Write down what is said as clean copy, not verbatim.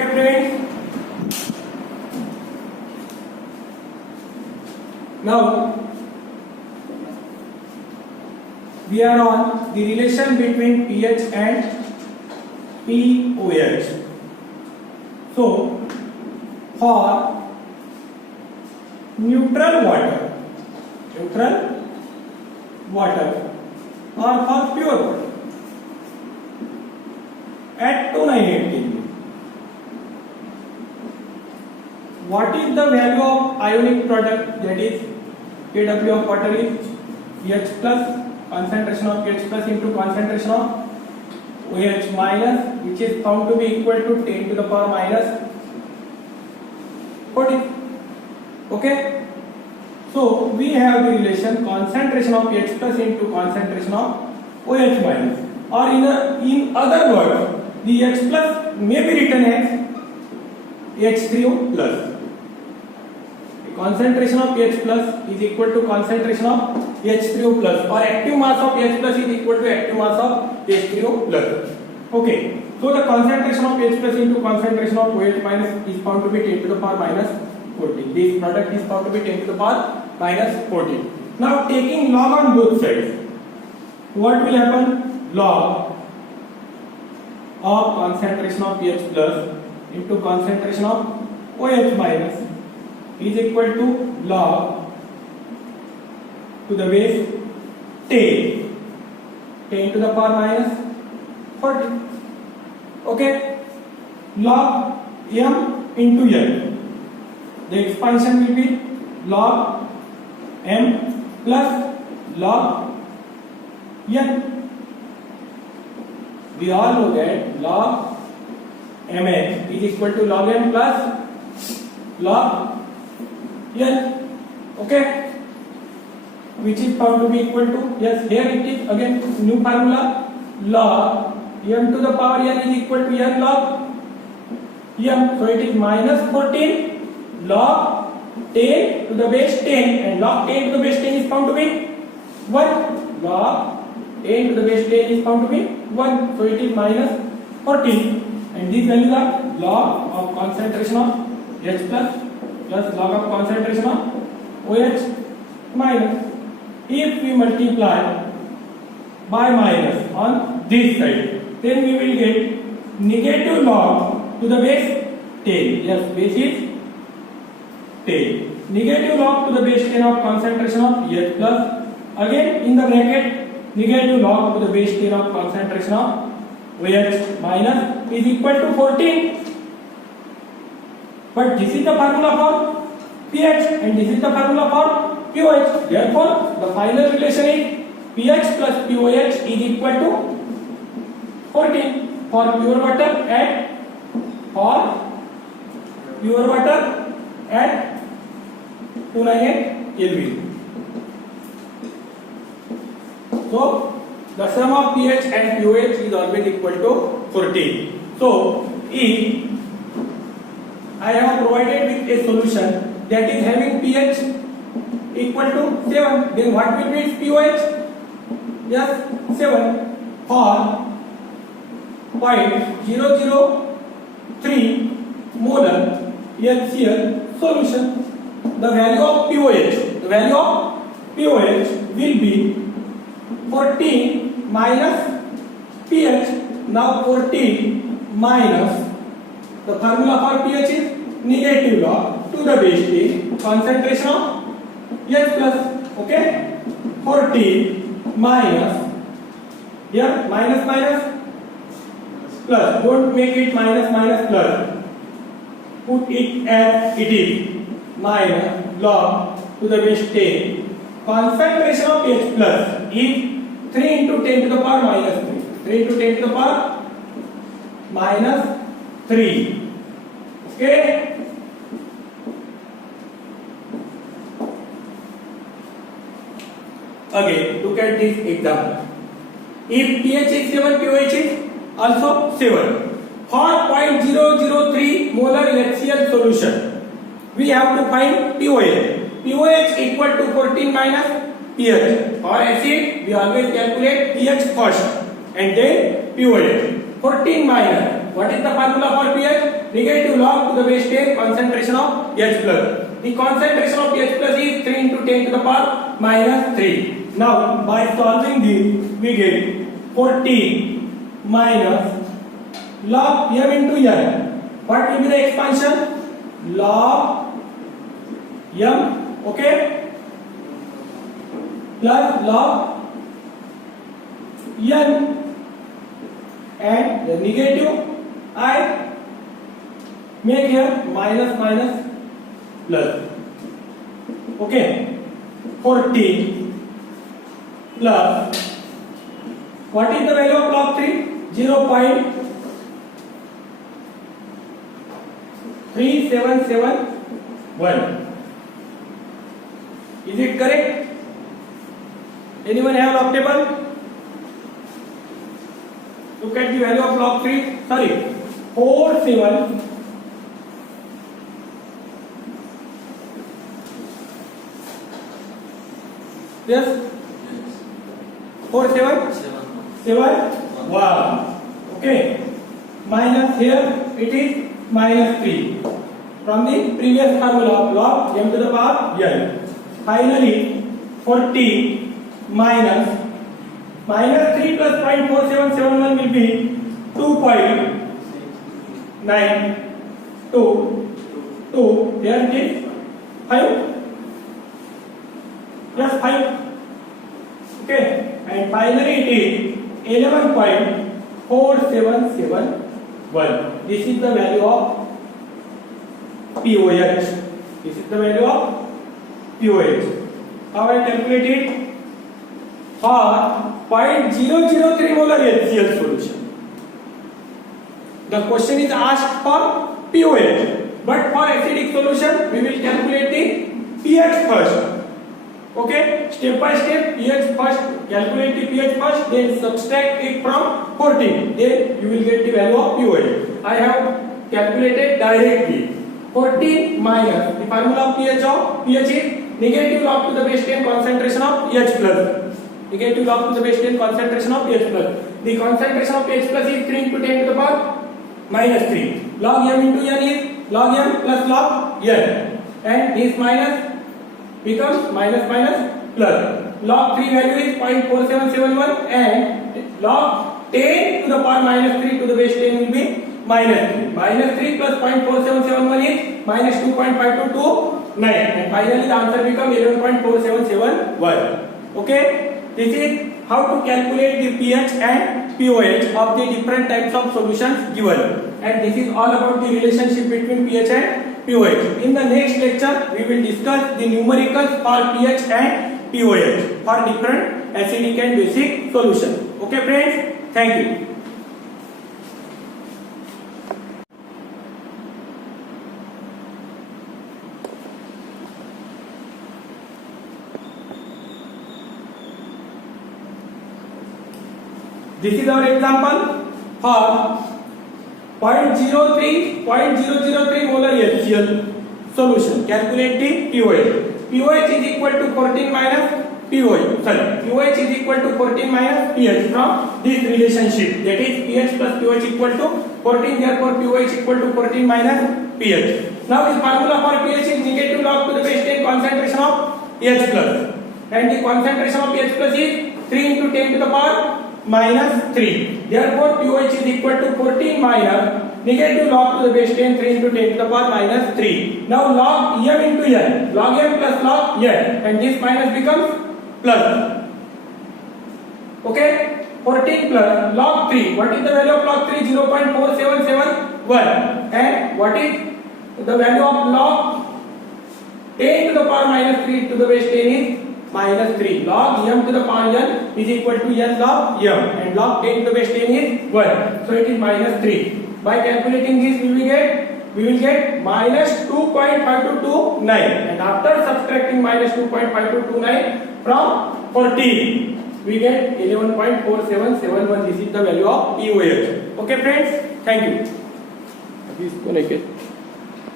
Okay friends, now we are on the relation between pH and pOH. So for neutral water or for pure water at 298 kg, what is the value of ionic product, that is Kw of water is pH plus, concentration of pH plus into concentration of OH minus, which is found to be equal to 10 to the power minus 40. Okay, so we have the relation concentration of pH plus into concentration of OH minus, or in other words, the H plus may be written as H3O plus. Concentration of pH plus is equal to concentration of H3O plus, or active mass of pH plus is equal to active mass of H3O plus. Okay, so the concentration of pH plus into concentration of OH minus is found to be 10 to the power minus 14. This product is found to be 10 to the power minus 14. Now taking log on both sides, what will happen? Log of concentration of pH plus into concentration of OH minus is equal to log to the base 10 to the power minus 40. Okay, log m into n, the expansion will be log m plus log n. We all know that log mn is equal to log m plus log n. Okay, which is found to be equal to, yes, here it is again new formula, log m to the power n is equal to n log m. So it is minus 14 log 10 to the base 10, and log 10 to the base 10 is found to be 1. Log 10 to the base 10 is found to be 1. So it is minus 14, and these values are log of concentration of H plus log of concentration of OH minus. If we multiply by minus on this side, then we will get negative log to the base 10. Yes, base is 10. Negative log to the base 10 of concentration of H plus, again in the bracket negative log to the base 10 of concentration of OH minus is equal to 14. But this is the formula for pH and this is the formula for pOH. Therefore, the final relation is pH plus pOH is equal to 14 for pure water at 298 Kelvin. So the sum of pH and pOH is always equal to 14. So if I have provided with a solution that is having pH equal to 7, then what will be its pOH? Yes, 7. For 0.003 molar HCl solution, the value of pOH will be 14 minus pH. Now 14 minus, the formula for pH is negative log to the base 10 concentration of H plus. Okay, 14 minus, here minus plus, don't make it minus plus, put it as it is, minus log to the base 10 concentration of H plus is 3 into 10 to the power minus 3. 3 into 10 to the power minus 3. Okay, again look at this example. If pH is 7, pOH is also 7. For 0.003 molar HCl solution, we have to find pOH. pOH equal to 14 minus pH. For acid, we always calculate pH first and then pOH. 14 minus What is the formula for pH? Negative log to the base 10 concentration of H plus. The concentration of H plus is 3 into 10 to the power minus 3. Now by solving this we get 40 minus log m into n. What will be the expansion? Log m, okay, plus log n, and the negative I make here minus minus plus. Okay, 40 plus what is the value of log 3? 0.3771. Is it correct? Anyone have log table? Look at the value of log 3. Sorry, 47. Yes. 47. Okay. Minus here it is minus 3 from the previous formula of log m to the power n. Finally 40 minus 3 plus 0.4771 will be 2.922. Here it is 5. Yes, 5. Okay, and finally it is 11.4771. This is the value of pOH. This is the value of pOH. How I calculate it? For 0.003 molar HCl solution, the question is asked for pOH, but for acidic solution we will calculate the pH first. Okay, step by step, pH first, calculate the pH first, then subtract it from 14, then you will get the value of pOH. I have calculated directly. 14 minus the formula of pH is negative log to the base 10 concentration of H plus. Negative log to the base 10 concentration of H plus. The concentration of H plus is 3 into 10 to the power minus 3. Log m into n is log m plus log n, and this minus becomes minus minus plus. Log 3 value is 0.4771 and log 10 to the power minus 3 to the base 10 will be minus 3. Minus 3 plus 0.4771 is minus 2.5229, and finally the answer becomes 11.4771. Okay, this is how to calculate the pH and pOH of the different types of solutions given, and this is all about the relationship between pH and pOH. In the next lecture we will discuss the numericals for pH and pOH for different acidic and basic solution. Okay friends, thank you. This is our example for 0.003 molar HCl solution. Calculate the pOH. pOH is equal to 14 minus pOH. pOH is equal to 14 minus pH from this relationship. That is pH plus pOH equal to 14. Therefore pOH equal to 14 minus pH. Now the formula for pH is negative log to the base 10 concentration of H plus, and the concentration of H plus is 3 into 10 to the power minus 3. Therefore pOH is equal to 14 minus negative log to the base 10, 3 into 10 to the power minus 3. Now log m into n, log m plus log n, and this minus becomes plus. Okay, 14 plus log 3. What is the value of log 3? 0.4771. And what is the value of log 10 to the power minus 3 to the base 10 is minus 3. Log m to the power n is equal to n log m, and log 10 to the base 10 is 1. So it is minus 3. By calculating this we will get minus 2.5229, and after subtracting minus 2.5229 from 14 we get 11.4771. This is the value of pOH. Okay friends, thank you.